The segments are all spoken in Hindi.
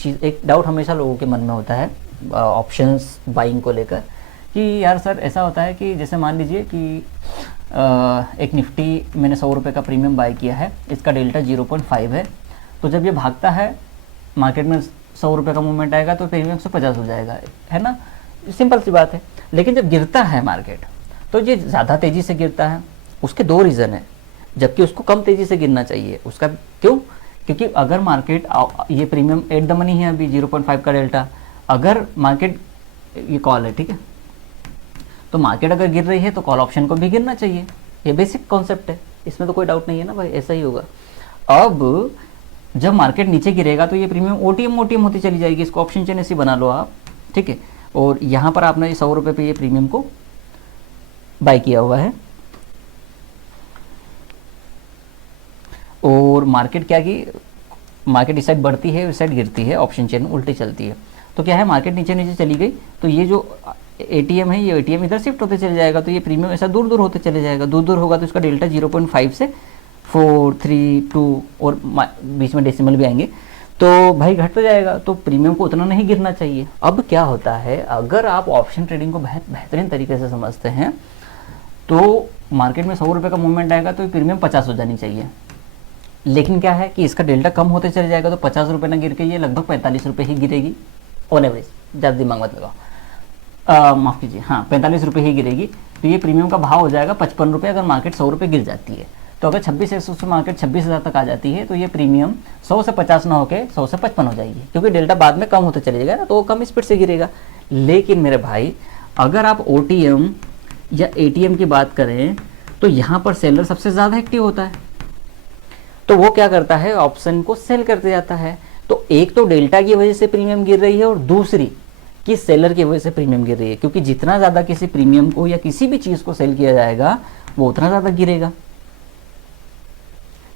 चीज़, एक डाउट हमेशा लोगों के मन में होता है ऑप्शंस बाइंग को लेकर कि यार सर ऐसा होता है कि जैसे मान लीजिए कि एक निफ्टी मैंने 100 रुपये का प्रीमियम बाय किया है, इसका डेल्टा 0.5 है, तो जब ये भागता है मार्केट में 100 रुपये का मूवमेंट आएगा तो प्रीमियम 150 हो जाएगा, है ना, सिंपल सी बात है। लेकिन जब गिरता है मार्केट तो ये ज़्यादा तेज़ी से गिरता है, उसके दो रीज़न है, जबकि उसको कम तेज़ी से गिरना चाहिए। उसका क्यों? क्योंकि अगर मार्केट, ये प्रीमियम एट द मनी है अभी 0.5 का डेल्टा, अगर मार्केट, ये कॉल है ठीक है, तो मार्केट अगर गिर रही है तो कॉल ऑप्शन को भी गिरना चाहिए, ये बेसिक कॉन्सेप्ट है, इसमें तो कोई डाउट नहीं है ना भाई, ऐसा ही होगा। अब जब मार्केट नीचे गिरेगा तो ये प्रीमियम ओटीएम होती चली जाएगी, इसको ऑप्शन चेन ऐसे बना लो आप, ठीक है। और यहाँ पर आपने 100 रुपये पे ये प्रीमियम को बाय किया हुआ है, और मार्केट क्या की, मार्केट इस साइड बढ़ती है, इस साइड गिरती है, ऑप्शन चेन उल्टी चलती है, तो क्या है मार्केट नीचे नीचे चली गई तो ये जो एटीएम है, ये एटीएम इधर शिफ्ट होते चले जाएगा, तो ये प्रीमियम ऐसा दूर दूर होते चले जाएगा, दूर दूर होगा तो इसका डेल्टा 0.5 से 4, 3, 2 और बीच में डेसिमल भी आएंगे, तो भाई घटता जाएगा, तो प्रीमियम को उतना नहीं गिरना चाहिए। अब क्या होता है, अगर आप ऑप्शन ट्रेडिंग को बेहतरीन तरीके से समझते हैं तो मार्केट में 100 रुपये का मूवमेंट आएगा तो प्रीमियम 50 हो जानी चाहिए, लेकिन क्या है कि इसका डेल्टा कम होते चले जाएगा तो 50 रुपये ना गिर के ये लगभग 45 रुपये ही गिरेगी ऑन एवरेज, ज़्यादा दिमाग मत लगाओ, माफ़ कीजिए, हाँ 45 रुपये ही गिरेगी, तो ये प्रीमियम का भाव हो जाएगा 55 रुपये अगर मार्केट 100 रुपये गिर जाती है। तो अगर 2600 से मार्केट 26,000 तक आ जाती है तो ये प्रीमियम 100 से 50 ना होकर 100 से 55 हो जाएगी, क्योंकि डेल्टा बाद में कम होते चले जाएगा ना, तो वो कम स्पीड से गिरेगा। लेकिन मेरे भाई अगर आप ओटीएम या एटीएम की बात करें तो यहाँ पर सेलर सबसे ज़्यादा एक्टिव होता है, तो वो क्या करता है, ऑप्शन को सेल करते जाता है। तो एक तो डेल्टा की वजह से प्रीमियम गिर रही है और दूसरी कि सेलर की वजह से प्रीमियम गिर रही है, क्योंकि जितना ज़्यादा किसी प्रीमियम को या किसी भी चीज़ को सेल किया जाएगा वो उतना ज़्यादा गिरेगा,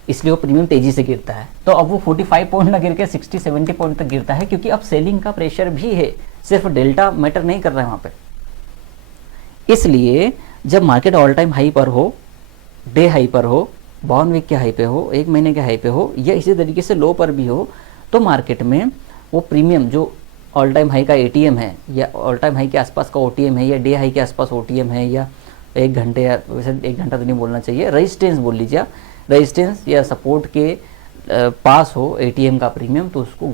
इसलिए वो प्रीमियम तेजी से गिरता है। तो अब वो 45 पॉइंट ना गिर के 60-70 पॉइंट तक गिरता है, क्योंकि अब सेलिंग का प्रेशर भी है, सिर्फ डेल्टा मैटर नहीं कर रहा है वहाँ पे। इसलिए जब मार्केट ऑल टाइम हाई पर हो, डे हाई पर हो, 52 वीक के हाई पे हो, एक महीने के हाई पे हो, या इसी तरीके से लो पर भी हो, तो मार्केट में वो प्रीमियम जो ऑल टाइम हाई का एटीएम है या ऑल टाइम हाई के आसपास का ओटीएम है या डे हाई के आसपास ओटीएम है या 1 घंटे, या वैसे 1 घंटा तो नहीं बोलना चाहिए, रेजिस्टेंस बोल लीजिए, रेजिस्टेंस या सपोर्ट के पास हो एटीएम का प्रीमियम, तो उसको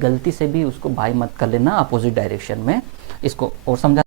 गलती से भी उसको बाय मत कर लेना अपोजिट डायरेक्शन में। इसको और समझा।